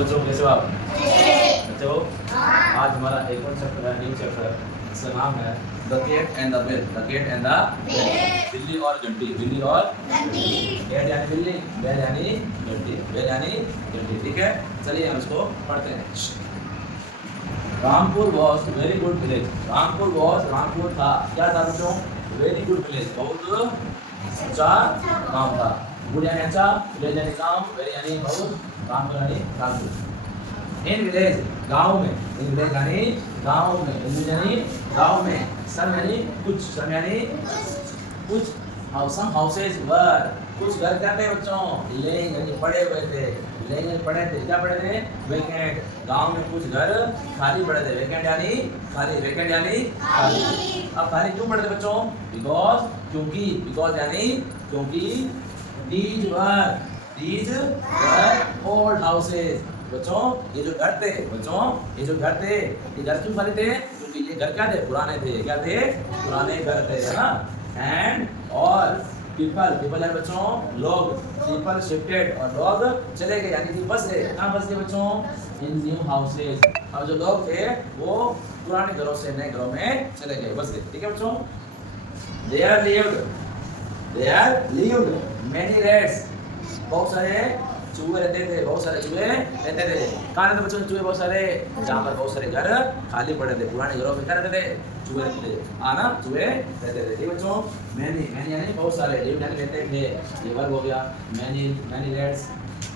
बच्चों कैसे हो आप बच्चों? आज हमारा एक और चैप्टर है, न्यू चैप्टर। इसका नाम है the cat and the bell. The cat and the बिल्ली और घंटी। बिल्ली और कैट यानी बिल्ली, बेल यानी घंटी, बेल यानी घंटी। ठीक है, चलिए हम इसको पढ़ते हैं। Rampur was very good village. Rampur था, क्या था बच्चों? वेरी गुड विलेज, बहुत अच्छा गाँव था। गुड यानी अच्छा, विलेज यानी गाँव, वेरी यानी बहुत, रामपुर यानी रामपुर। इन विलेज गाँव में, इन विलेज यानी गाँव में, इन यानी गाँव में, सम यानी कुछ, सम यानी कुछ, सम हाउसेज वर, कुछ घर क्या थे बच्चों? लेइंग यानी पड़े हुए थे, लेइंग यानी पड़े थे, क्या पड़े थे? वेकेंट। गांव में कुछ घर खाली पड़े थे, वेकेंट यानी खाली, वेकेंट यानी खाली। अब खाली क्यों पड़े थे बच्चों? बिकॉज, क्योंकि, बिकॉज यानी क्योंकि, these were old houses। बच्चों ये जो घर थे, बच्चों ये जो घर थे, ये घर क्यों खाली थे? क्योंकि ये घर क्या थे? पुराने थे। क्या थे? पुराने घर थे, है ना। एंड और पीपल है बच्चों लोग, पीपल शिफ्टेड और लोग चले गए, यानी कि बस गए। कहाँ बस गए बच्चों? इन न्यू हाउसेज। अब जो लोग थे वो पुराने घरों से नए घरों में चले गए, बस गए। ठीक है बच्चों। There lived many rats। बहुत सारे चूहे रहते थे, बहुत सारे चूहे रहते थे। कहाँ रहते बच्चों चूहे? बहुत सारे, जहाँ पर बहुत सारे घर खाली पड़े थे। पुराने घरों में क्या रहते थे? चूहे रहते थे, आना चूहे रहते थे। ठीक बच्चों। मैनी यानी बहुत सारे, लिव यानी रहते थे, ये वर्ब हो गया। मैनी रैट्स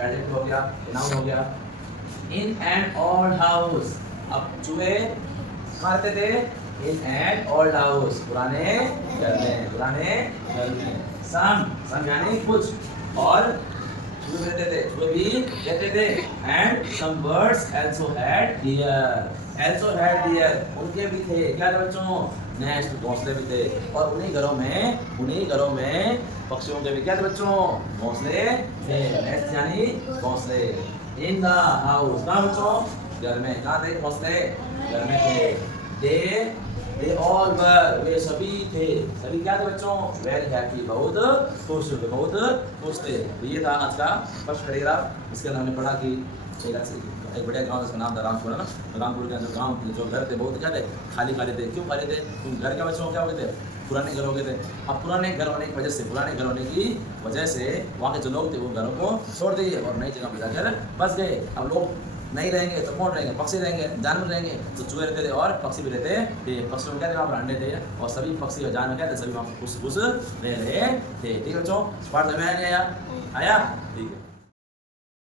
एडजेक्टिव हो गया, नाउन हो गया। In an old house. अब चूहे कहाँ रहते थे? इन एन ओल्ड हाउस, पुराने घर में, पुराने घर में। सम यानी कुछ, और चूहे रहते थे, चूहे भी रहते थे। And some birds also had dear, उनके भी थे, क्या थे बच्चों? नेस्ट, घोंसले भी थे। और उन्हीं घरों में पक्षियों के भी क्या थे बच्चों? घोंसले थे। नेस्ट यानी घोंसले। इन द हाउस, कहाँ बच्चों? घर में। कहाँ थे घोंसले? घर में थे। दे ऑल वर, वे सभी थे। सभी क्या थे बच्चों? वेरी हैप्पी, बहुत खुश थे, बहुत खुश थे। तो ये था आज का फर्स्ट पैराग्राफ। इसके अंदर हमने पढ़ा कि एक बढ़िया गांव, इसका नाम था रामपुर, है ना। रामपुर के अंदर गांव जो घर थे बहुत क्या थे? खाली थे। क्यों खाली थे? क्योंकि घर के बच्चों क्या हो गए थे? पुराने घर हो गए थे। अब पुराने घर होने की वजह से वहाँ के जो लोग थे वो घरों को छोड़ दिए और नई जगह पर जाकर बस गए। अब लोग नहीं रहेंगे तो कौन रहेंगे? पक्षी रहेंगे, जानवर रहेंगे। तो चूहे रहते थे और पक्षी भी रहते थे। पक्षियों में क्या थे? वहाँ पर अंडे थे, और सभी पक्षी और जानवर क्या थे? सभी वहाँ पर खुश रह रहे थे। ठीक है बच्चों, पाठ समझ में आया? ठीक है।